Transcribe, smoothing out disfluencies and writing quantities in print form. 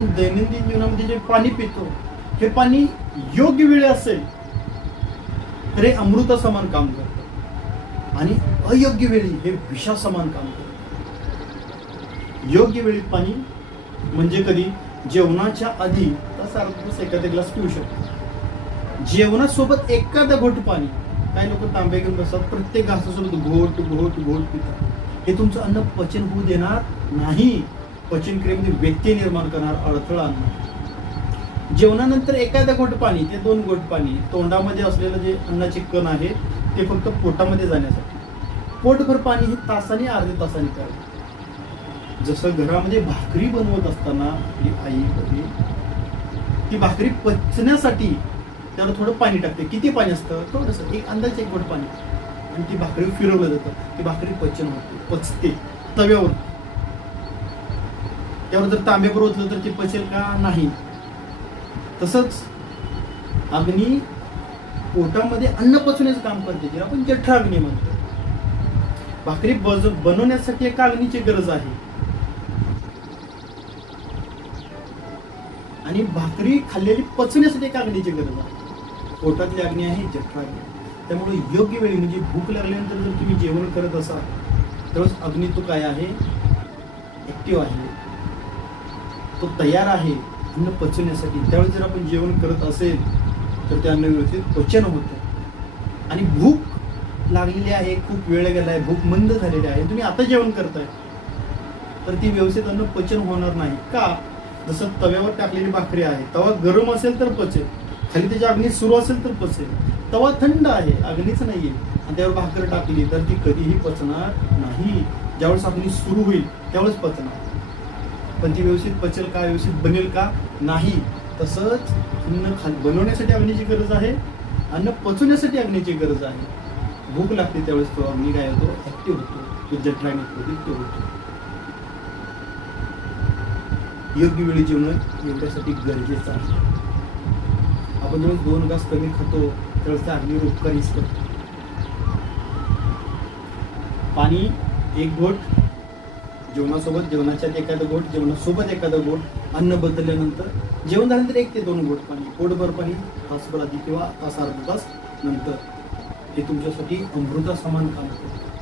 दैनंदिन जीवनामध्ये जे पाणी पितो हे पाणी योग्य वेळी असेल तर हे अमृतासमान काम करतं आणि अयोग्य वेळी हे विषासमान काम करतं. योग्य वेळी पाणी म्हणजे कधी जेवणाच्या आधी तास अर्धा तास एखादा ग्लास पिऊ शकतो. जेवणासोबत एखादा घोट पाणी. काही लोक तांबे घेऊन बसतात, प्रत्येक घासासोबत घोट घोट घोट पितात. हे तुमचं अन्न पचन होऊ देणार नाही. पचन क्रियेमध्ये व्यत्यय निर्माण करणार, अडथळा आणणार. जेवणानंतर एखादा घोट पाणी ते 2 घोट पाणी तोंडामध्ये असलेलं जे अन्नाचे कण आहे ते फक्त पोटामध्ये जाण्यासाठी. पोटभर पाणी हे तासाने अर्ध्या तासाने करावं. जसं घरामध्ये भाकरी बनवत असताना आपली आई कधी ती भाकरी पचण्यासाठी त्यावर थोडं पाणी टाकते. किती पाणी असतं? थोडंसं, एक अंदाजे 1 घोट पाणी. आणि ती भाकरी फिरवलं जातं. ती भाकरी पचन होते, पचते तव्यावर. त्यावर जर तांब्यावर ओतलं तर ते पचेल का? नाही. तसंच अग्नी पोटामध्ये अन्न पचवण्याचं काम करते, जे आपण जठराग्नी म्हणतो. भाकरी बनवण्यासाठी एका अग्नीची गरज आहे आणि भाकरी खाल्लेली पचवण्यासाठी एका अग्नीची गरज आहे. पोटातली अग्नी आहे जठराग्नी. त्यामुळे योग्य वेळी म्हणजे भूक लागल्यानंतर जर तुम्ही जेवण करत असाल त्यावेळेस अग्नी तो काय आहे? ऍक्टिव्ह आहे, तो तयार आहे अन्न पचवण्यासाठी. त्यावेळेस जर आपण जेवण करत असेल तर ते अन्न व्यवस्थित पचन होतं. आणि भूक लागलेली आहे, खूप वेळ गेला आहे, भूक मंद झालेली आहे, तुम्ही आता जेवण करताय तर ती व्यवस्थित अन्न पचन होणार नाही. का? जसं तव्यावर टाकलेली भाकरी आहे, तवा गरम असेल तर पचेल, खाली त्याची अग्नी सुरू असेल तर पचेल. तवा थंड आहे, अग्नीच नाहीये आणि त्यावर भाकर टाकली तर ती कधीही पचणार नाही. ज्यावेळेस अग्नी सुरू होईल त्यावेळेस पचणार, पण ती व्यवस्थित पचेल का? व्यवस्थित बनेल का? नाही. तसंच अन्न बनवण्यासाठी अग्नीची गरज आहे, अन्न पचवण्यासाठी अग्नीची गरज आहे. भूक लागते त्यावेळेस तो अग्नी काय होतो? ऍक्टिव्ह होतो, तो जठराग्नी तो होतो. योग्य वेळी जेवण एवढ्यासाठी गरजेचं आहे. आपण जेव्हा 2 घास कमी खातो त्यावेळेस त्या अग्नीवर उपकारीच करतो. पाणी 1 घोट, जेवणासोबत जेवणाच्यात एखादं घोट, जेवणासोबत एखादं घोट, अन्न बदलल्यानंतर जेवण झाल्यानंतर 1 ते 2 घोट पाणी, पोटभर पाणी तासभर आधी किंवा तास अर्धा तास नंतर. हे तुमच्यासाठी अमृता समान काम करतं.